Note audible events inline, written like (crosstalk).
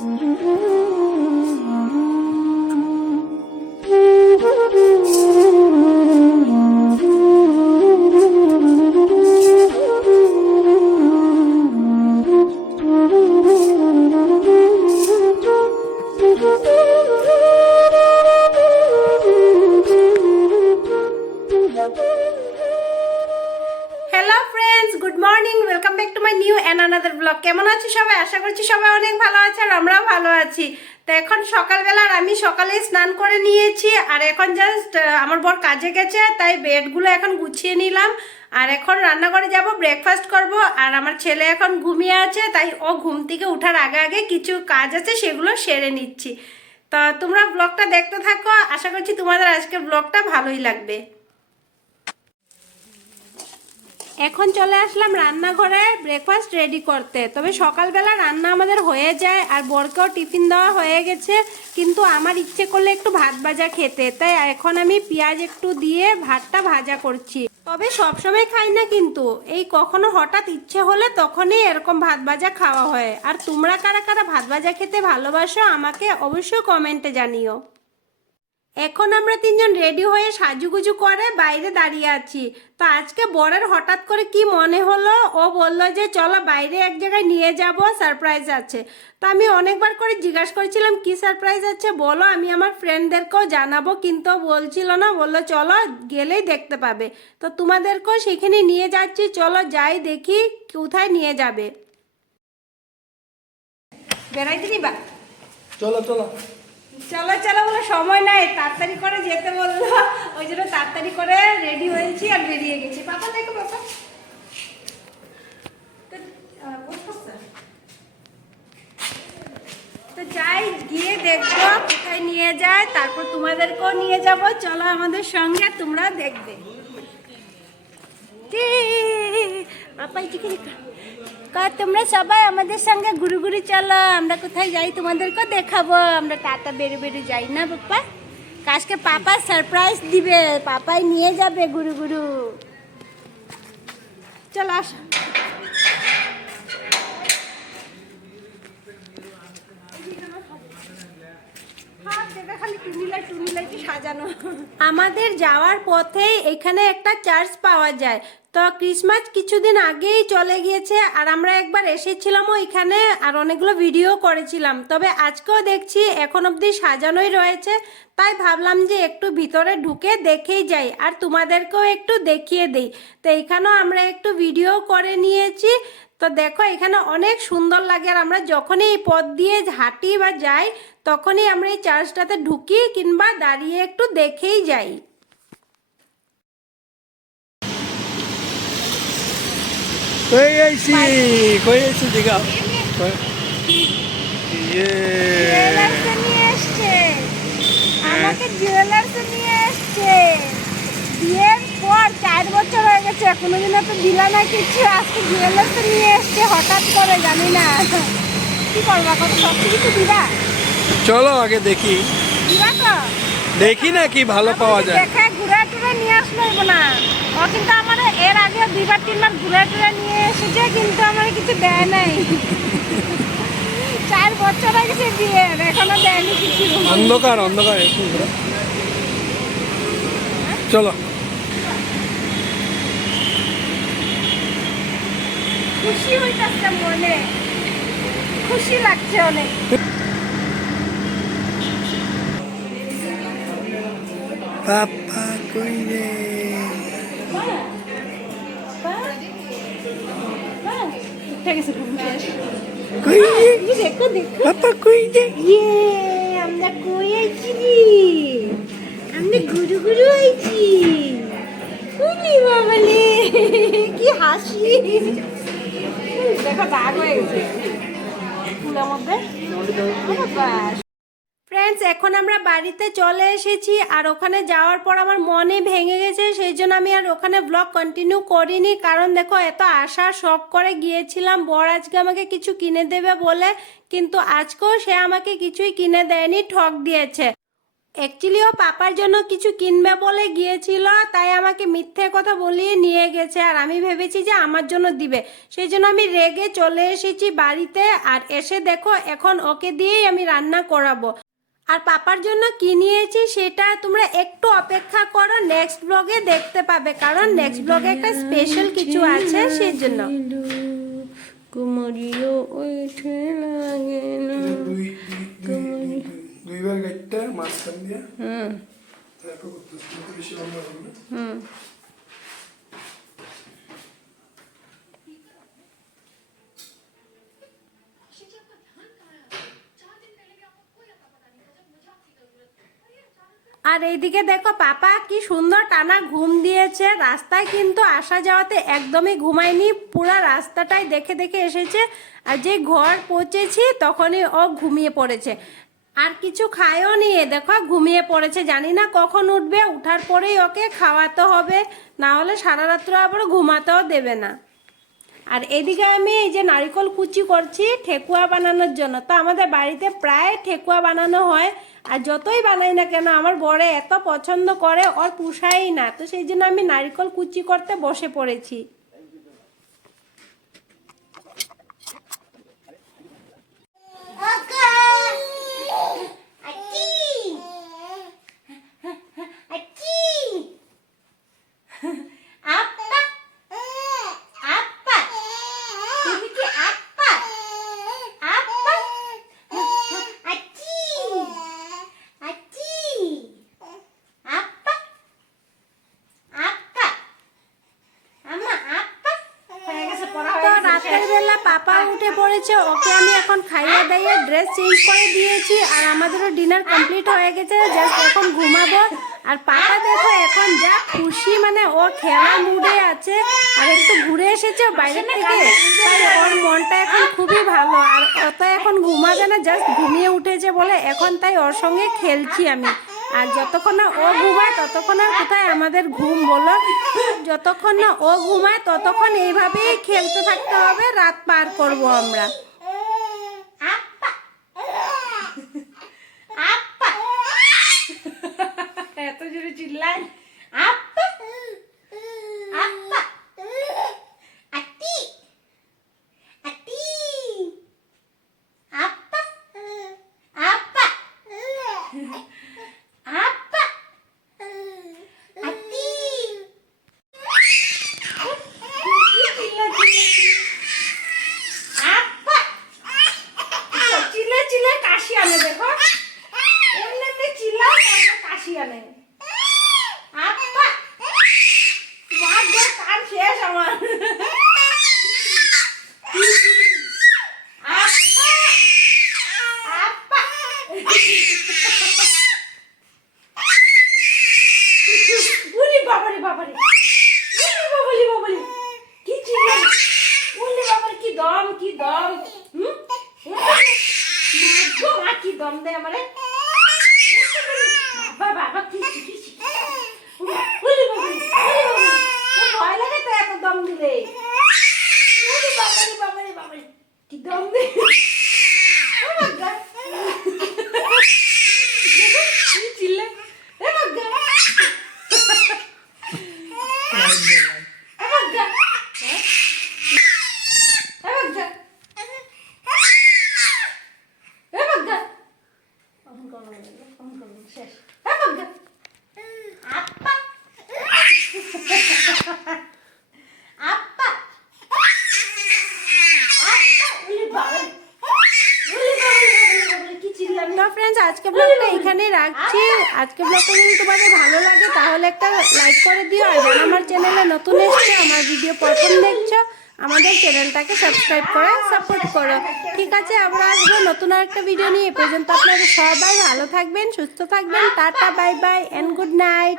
Mm-hmm. Another blog কেমন আছো সবাই? আশা করছি সবাই অনেক ভালো আছে আর আমরাও ভালো আছি। তো এখন সকালবেলার আমি সকালে স্নান করে নিয়েছি আর এখন জাস্ট আমার বর কাজে গেছে, তাই বেডগুলো এখন গুছিয়ে নিলাম। আর এখন রান্নাঘরে যাব ব্রেকফাস্ট করব। আর আমার ছেলে এখন ঘুমিয়ে আছে, তাই ও ঘুম থেকে ওঠার আগে আগে কিছু কাজ আছে সেগুলো সেরে নিচ্ছি। তা তোমরা ব্লগটা দেখতে থাকো। আশা করছি তোমাদের আজকের ব্লগটা ভালোই লাগবে। এখন চলে আসলাম রান্নাঘরে ব্রেকফাস্ট রেডি করতে। তবে সকালবেলা রান্না আমাদের হয়ে যায় আর বরকেও টিফিন দেওয়া হয়ে গেছে, কিন্তু আমার ইচ্ছে করলে একটু ভাত ভাজা খেতে। তাই এখন আমি পেঁয়াজ একটু দিয়ে ভাতটা ভাজা করছি। তবে সবসময় খাই না কিন্তু। এই কখনো হঠাৎ ইচ্ছে হলে তখনই এরকম ভাত ভাজা খাওয়া হয়। আর তোমরা কারা কারা ভাত ভাজা খেতে ভালোবাসো আমাকে অবশ্যই কমেন্টে জানিও। এখন আমরা তিনজন রেডি হয়ে সাজুগুজু করে বাইরে দাঁড়িয়ে আছি। তো আজকে বরের হঠাৎ করে কি মনে হলো? ও বলল যে, চলো বাইরে এক জায়গায় নিয়ে যাব সারপ্রাইজ আছে। তো আমি অনেকবার করে জিজ্ঞাসা করেছিলাম, কি সারপ্রাইজ আছে? বলো, আমি আমার ফ্রেন্ডদেরকেও জানাব। কিন্তু বলছিল না, বলল, চলো, গেলেই দেখতে পাবে। তো তোমাদেরকেও সেখানে নিয়ে যাচ্ছি, চলো যাই দেখি কোথায় নিয়ে যাবে। বেড়াইতে নিবা চলো চলো। চলো চলো বলে সময় নাই। তাড়াতাড়ি করে যেতে বলল। ওই জন্য তাড়াতাড়ি করে রেডি হয়েছি আর বেরিয়ে গেছি। পাপা দেখো পাপা। তো, যাই গিয়ে দেখব কোথায় নিয়ে যায়। তারপর তোমাদেরকেও নিয়ে যাব। চলো আমাদের সঙ্গে তোমরা দেখবে। পাপা এদিকে তোমরা সবাই আমাদের সঙ্গে ঘুরে ঘুরে চলো, আমরা কোথায় যাই তোমাদেরকে দেখাবো। আমরা টাটা বেরো বেরো যাই না পাপা কাজকে পাপা সারপ্রাইজ দিবে, পাপাই নিয়ে যাবে গুরু গুরু চলো আস। আমাদের যাওয়ার পথে এখানে একটা চার্চ পাওয়া যায়। তো ক্রিসমাস কিছুদিন আগেই চলে গিয়েছে আর আমরা একবার এসেছিলামও এখানে আর অনেকগুলো ভিডিও করেছিলাম। তবে আজকেও দেখছি এখন অবধি সাজানোই রয়েছে। তাই ভাবলাম যে একটু ভিতরে ঢুকে দেখেই যাই আর তোমাদেরকেও একটু দেখিয়ে দিই। তো এখানেও আমরা একটু ভিডিও করে নিয়েছি। তো দেখো এখানে অনেক সুন্দর লাগে আর আমরা যখনই এই পথ দিয়ে হাঁটি বা যাই তখনই আমরা এই চার্চটাতে ঢুকি কিংবা দাঁড়িয়ে একটু দেখেই যাই। কই আইছি কই আইছি দেখাও। ইয়ে জুয়েলার্সে নিয়ে এসছে আমাকে জুয়েলার্সে নিয়ে এসছে বিয়ের পর চার কোনোদিনও তো দিলা না কিছু আজকে জুয়েলার্সে নিয়ে এসছে হঠাৎ করে জানি না। কি করবা কত সব কিছু দিবা। চলো আগে দেখি। দিবা তো। দেখি না কি ভালো পাওয়া যায়। দেখে ঘুরে টুরে নিয়ে আসলো না। ও কিন্তু আমার এর আগে দুইবার তিনবার ঘুরে টুরে নিয়ে এসেছে কিন্তু আমার কিছু দেয় নাই। চার বছর হয়ে গেছে বিয়ের এখনও দেয়নি কিছু। অন্ধকার অন্ধকার। চলো। খুশি হইতাছে মনে। খুশি লাগছে অনেক। পাপা কই রে কই রে পাপা কই রে ইয়ে আমরা কই আইছি রে আমরা গুরু গুরু আইছি। উনি বাবালে কি হাসি। ফ্রেন্ডস এখন আমরা বাড়িতে চলে এসেছি আর ওখানে যাওয়ার পর আমার মনে ভেঙে গেছে, সেই জন্য আমি আর ওখানে ব্লগ কন্টিনিউ করিনি। কারণ দেখো, এত আশা, শখ করে গিয়েছিলাম, বর আজকে আমাকে কিছু কিনে দেবে বলে, কিন্তু আজকেও সে আমাকে কিছুই কিনে দেয়নি, ঠক দিয়েছে। অ্যাকচুয়ালি ও পাপার জন্য কিছু কিনবে বলে গিয়েছিল তাই আমাকে মিথ্যে কথা বলিয়ে নিয়ে গেছে আর আমি ভেবেছি যে আমার জন্য দিবে। সেই জন্য আমি রেগে চলে এসেছি বাড়িতে আর এসে দেখো এখন ওকে দিয়েই আমি রান্না করাবো। আর পাপার জন্য কি নিয়েছি সেটা তোমরা একটু অপেক্ষা করো নেক্সট ব্লগে দেখতে পাবে কারণ নেক্সট ব্লগে একটা স্পেশাল কিছু আছে সেই জন্য কুমরিও লাগে না। দুই দুইবার গাইডটা মাঝখান দিয়ে। হুম। তারপর করতেছি বেশি লম্বা হবে হুম। আর এইদিকে দেখো পাপা কি সুন্দর টানা ঘুম দিয়েছে। রাস্তায় কিন্তু আসা যাওয়াতে একদমই ঘুমায়নি। পুরো রাস্তাটাই দেখে দেখে এসেছে। আর যে ঘর পৌঁছেছি তখনই ও ঘুমিয়ে পড়েছে। আর কিছু খায়ও নিয়ে দেখো, ঘুমিয়ে পড়েছে, জানি না কখন উঠবে, উঠার পরেই ওকে খাওয়াতে হবে, না হলে সারা রাত্র আবার ঘুমাতেও দেবে না। আর এদিকে আমি এই যে নারিকল কুচি করছি, ঠেকুয়া বানানোর জন্য। তো আমাদের বাড়িতে প্রায় ঠেকুয়া বানানো হয়, আর যতই বানাই না কেন, আমার বড় এত পছন্দ করে, ওর পুষাই না। তো সেই জন্য আমি নারিকল কুচি করতে বসে পড়েছি আপা আপা তুমি কি আপা আপা আচ্ছি আচ্ছি আপা আপা আমা আপা হয়ে গেছে পড়া তো রাতের বেলা পাপা পড়েছে ওকে আমি এখন খাইয়ে দাইয়ে ড্রেস চেঞ্জ করে দিয়েছি আর আমাদেরও ডিনার কমপ্লিট হয়ে গেছে জাস্ট এখন ঘুমাবো। আর পাপা দেখো এখন যা খুশি মানে ও খেলা মুডে আছে আর একটু ঘুরে এসেছে বাইরে থেকে। তাই ওর মনটা এখন খুবই ভালো আর অত এখন ঘুমাবে না জাস্ট ঘুমিয়ে উঠেছে বলে এখন তাই ওর সঙ্গে খেলছি আমি। আর যতক্ষণ না ও ঘুমায় ততক্ষণ আর কোথায় আমাদের ঘুম বলো? যতক্ষণ না ও ঘুমায় ততক্ষণ এইভাবেই খেলতে থাকতে হবে রাত পার করব আমরা। আপা। আপা। (laughs) এত জোরে চিল্লায়। আপা আপা আপা উলি বাবারে বাবারে উলি বাবালি বাবালি কি চিল্লা উলি বাবার কি দম কি দম হুম গো মা কি দম দে আমারে আজকে ব্লগটা এখানে রাখছি। আজকে ব্লগটা যদি তোমাদের ভালো লাগে তাহলে একটা লাইক করে দিও। আর যারা আমার চ্যানেলে নতুন এসছে আমার ভিডিও পছন্দ দেখছ আমাদের চ্যানেলটাকে সাবস্ক্রাইব করে সাপোর্ট করো। ঠিক আছে আমরা আসব নতুন আরেকটা ভিডিও নিয়ে। এ পর্যন্ত আপনারা সবাই ভালো থাকবেন সুস্থ থাকবেন। Tata bye bye and good night